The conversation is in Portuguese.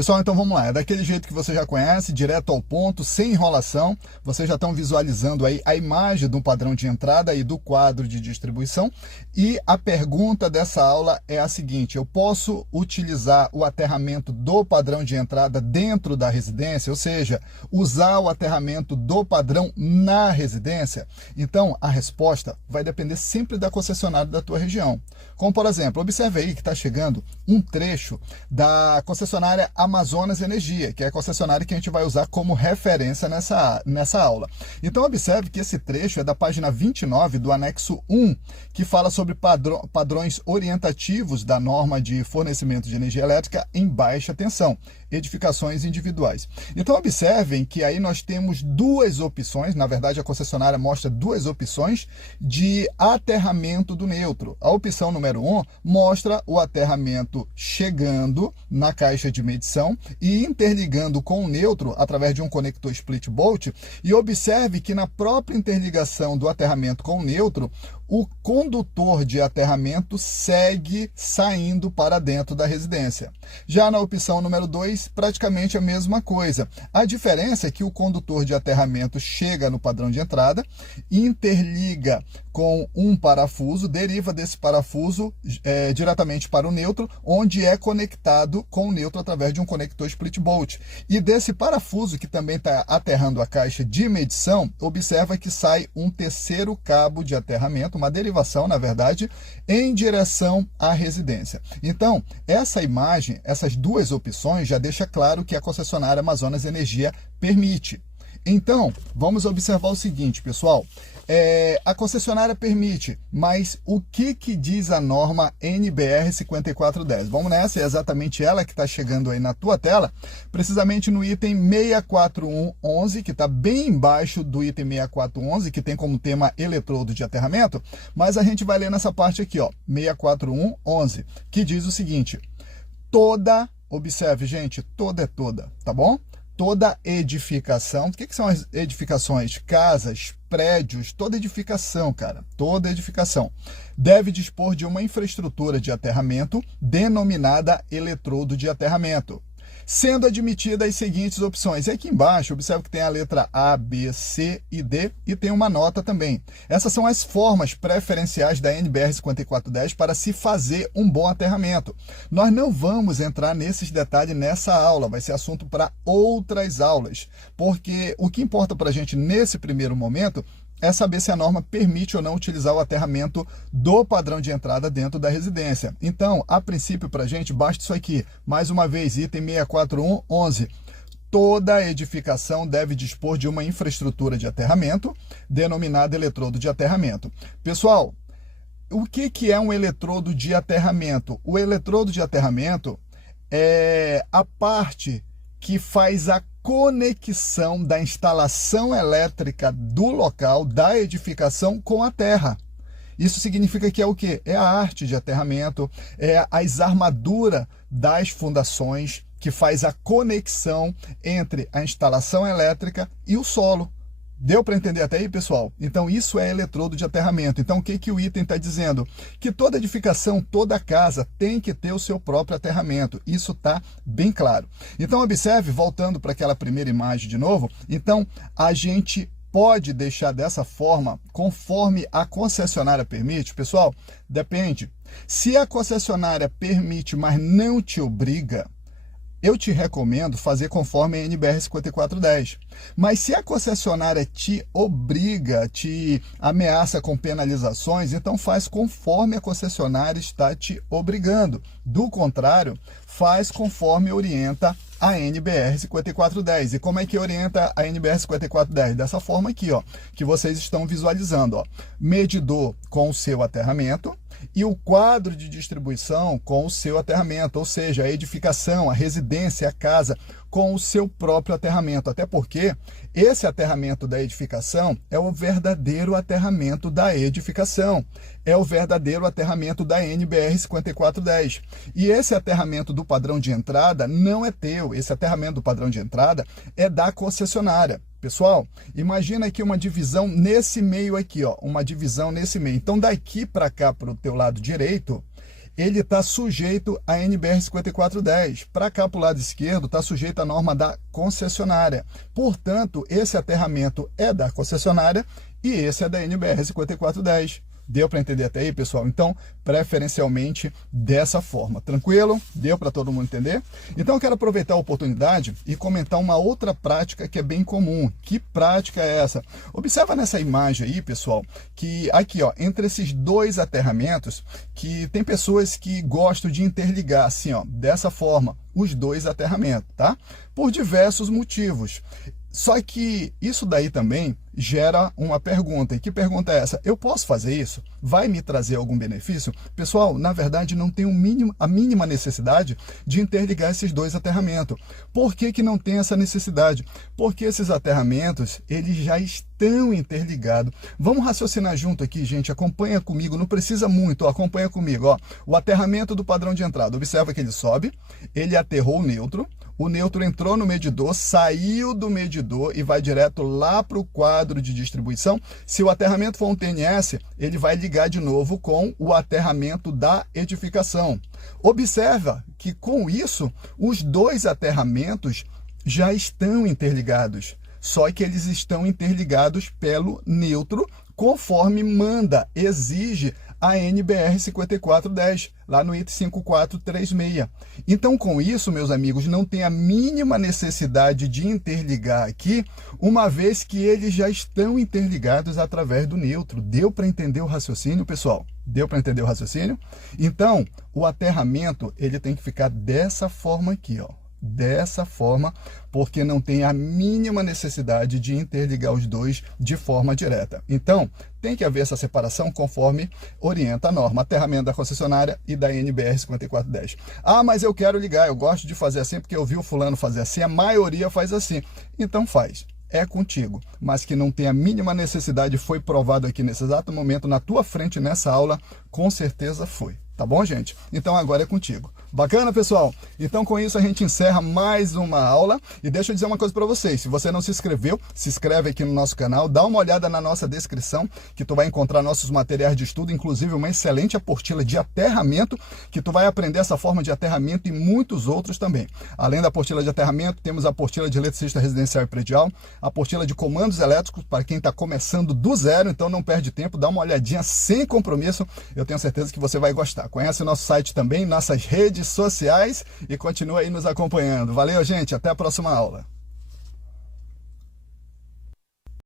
Pessoal, então vamos lá, é daquele jeito que você já conhece, direto ao ponto, sem enrolação. Vocês já estão visualizando aí a imagem do padrão de entrada e do quadro de distribuição. E a pergunta dessa aula é a seguinte: eu posso utilizar o aterramento do padrão de entrada dentro da residência, ou seja, usar o aterramento do padrão na residência? Então, a resposta vai depender sempre da concessionária da tua região. Como, por exemplo, observe aí que está chegando um trecho da concessionária Amazonas Energia, que é a concessionária que a gente vai usar como referência nessa aula. Então, observe que esse trecho é da página 29 do anexo 1, que fala sobre padrões orientativos da norma de fornecimento de energia elétrica em baixa tensão, edificações individuais. Então, observem que aí nós temos duas opções, na verdade a concessionária mostra duas opções de aterramento do neutro. A opção número 1 mostra o aterramento chegando na caixa de medição e interligando com o neutro através de um conector split bolt, e observe que na própria interligação do aterramento com o neutro, o condutor de aterramento segue saindo para dentro da residência. Já na opção número 2, praticamente a mesma coisa. A diferença é que o condutor de aterramento chega no padrão de entrada, interliga com um parafuso, deriva desse parafuso diretamente para o neutro, onde é conectado com o neutro através de um conector split bolt. E desse parafuso, que também está aterrando a caixa de medição, observa que sai um terceiro cabo de aterramento, uma derivação, na verdade, em direção à residência. Então, essa imagem, essas duas opções, já deixa claro que a concessionária Amazonas Energia permite. Então, vamos observar o seguinte, pessoal. A concessionária permite, mas o que diz a norma NBR 5410? Vamos nessa, é exatamente ela que está chegando aí na tua tela, precisamente no item 64111, que está bem embaixo do item 6411, que tem como tema eletrodo de aterramento, mas a gente vai ler nessa parte aqui, ó, 64111, que diz o seguinte: observe, gente, toda é toda, tá bom? Toda edificação, o que são as edificações? Casas, prédios, toda edificação, cara, toda edificação deve dispor de uma infraestrutura de aterramento denominada eletrodo de aterramento, sendo admitidas as seguintes opções. E aqui embaixo, observe que tem a letra A, B, C e D e tem uma nota também. Essas são as formas preferenciais da NBR 5410 para se fazer um bom aterramento. Nós não vamos entrar nesses detalhes nessa aula, vai ser assunto para outras aulas, porque o que importa para a gente nesse primeiro momento é saber se a norma permite ou não utilizar o aterramento do padrão de entrada dentro da residência. Então, a princípio, para a gente, basta isso aqui. Mais uma vez, item 64111. Toda edificação deve dispor de uma infraestrutura de aterramento, denominada eletrodo de aterramento. Pessoal, o que é um eletrodo de aterramento? O eletrodo de aterramento é a parte que faz a conexão da instalação elétrica do local, da edificação com a terra. Isso significa que é o quê? É a arte de aterramento, é as armaduras das fundações que faz a conexão entre a instalação elétrica e o solo. Deu para entender até aí, pessoal? Então, isso é eletrodo de aterramento. Então, o que o item está dizendo? Que toda edificação, toda casa tem que ter o seu próprio aterramento. Isso está bem claro. Então, observe, voltando para aquela primeira imagem de novo, então, a gente pode deixar dessa forma, conforme a concessionária permite? Pessoal, depende. Se a concessionária permite, mas não te obriga, eu te recomendo fazer conforme a NBR 5410. Mas se a concessionária te obriga, te ameaça com penalizações, então faz conforme a concessionária está te obrigando. Do contrário, faz conforme orienta a NBR 5410. E como é que orienta a NBR 5410? Dessa forma aqui, ó, que vocês estão visualizando, ó. Medidor com o seu aterramento e o quadro de distribuição com o seu aterramento, ou seja, a edificação, a residência, a casa, com o seu próprio aterramento. Até porque esse aterramento da edificação é o verdadeiro aterramento da edificação, é o verdadeiro aterramento da NBR 5410. E esse aterramento do padrão de entrada não é teu, esse aterramento do padrão de entrada é da concessionária. Pessoal, imagina aqui uma divisão nesse meio aqui, ó, uma divisão nesse meio. Então, daqui para cá, para o teu lado direito, ele está sujeito à NBR 5410. Para cá, para o lado esquerdo, está sujeito à norma da concessionária. Portanto, esse aterramento é da concessionária e esse é da NBR 5410. Deu para entender até aí, pessoal? Então, preferencialmente dessa forma. Tranquilo? Deu para todo mundo entender? Então, eu quero aproveitar a oportunidade e comentar uma outra prática que é bem comum. Que prática é essa? Observa nessa imagem aí, pessoal, que aqui, ó, entre esses dois aterramentos, que tem pessoas que gostam de interligar assim, ó, dessa forma, os dois aterramentos, tá? Por diversos motivos. Só que isso daí também gera uma pergunta. E que pergunta é essa? Eu posso fazer isso? Vai me trazer algum benefício? Pessoal, na verdade, não tem a mínima necessidade de interligar esses dois aterramentos. Por que que não tem essa necessidade? Porque esses aterramentos, eles já estão interligados. Vamos raciocinar junto aqui, gente. Acompanha comigo, não precisa muito, ó, acompanha comigo. Ó. O aterramento do padrão de entrada. Observa que ele sobe, ele aterrou o neutro entrou no medidor, saiu do medidor e vai direto lá para o quadro de distribuição. Se o aterramento for um TNS, ele vai ligar de novo com o aterramento da edificação. Observa que com isso, os dois aterramentos já estão interligados. Só que eles estão interligados pelo neutro, conforme manda, exige a NBR 5410, lá no item 5436. Então, com isso, meus amigos, não tem a mínima necessidade de interligar aqui, uma vez que eles já estão interligados através do neutro. Deu para entender o raciocínio, pessoal? Deu para entender o raciocínio? Então, o aterramento, ele tem que ficar dessa forma aqui, ó. Dessa forma, porque não tem a mínima necessidade de interligar os dois de forma direta. Então, tem que haver essa separação conforme orienta a norma, aterramento da concessionária e da NBR 5410. Ah, mas eu quero ligar, eu gosto de fazer assim porque eu vi o fulano fazer assim, a maioria faz assim. Então faz. É contigo, mas que não tem a mínima necessidade, foi provado aqui nesse exato momento, na tua frente, nessa aula, com certeza foi. Tá bom, gente? Então agora é contigo. Bacana, pessoal? Então com isso a gente encerra mais uma aula. E deixa eu dizer uma coisa para vocês. Se você não se inscreveu, se inscreve aqui no nosso canal. Dá uma olhada na nossa descrição, que tu vai encontrar nossos materiais de estudo, inclusive uma excelente apostila de aterramento, que tu vai aprender essa forma de aterramento e muitos outros também. Além da apostila de aterramento, temos a apostila de eletricista residencial e predial, a apostila de comandos elétricos para quem está começando do zero, então não perde tempo, dá uma olhadinha sem compromisso. Eu tenho certeza que você vai gostar. Conhece o nosso site também, nossas redes sociais e continua aí nos acompanhando. Valeu, gente. Até a próxima aula.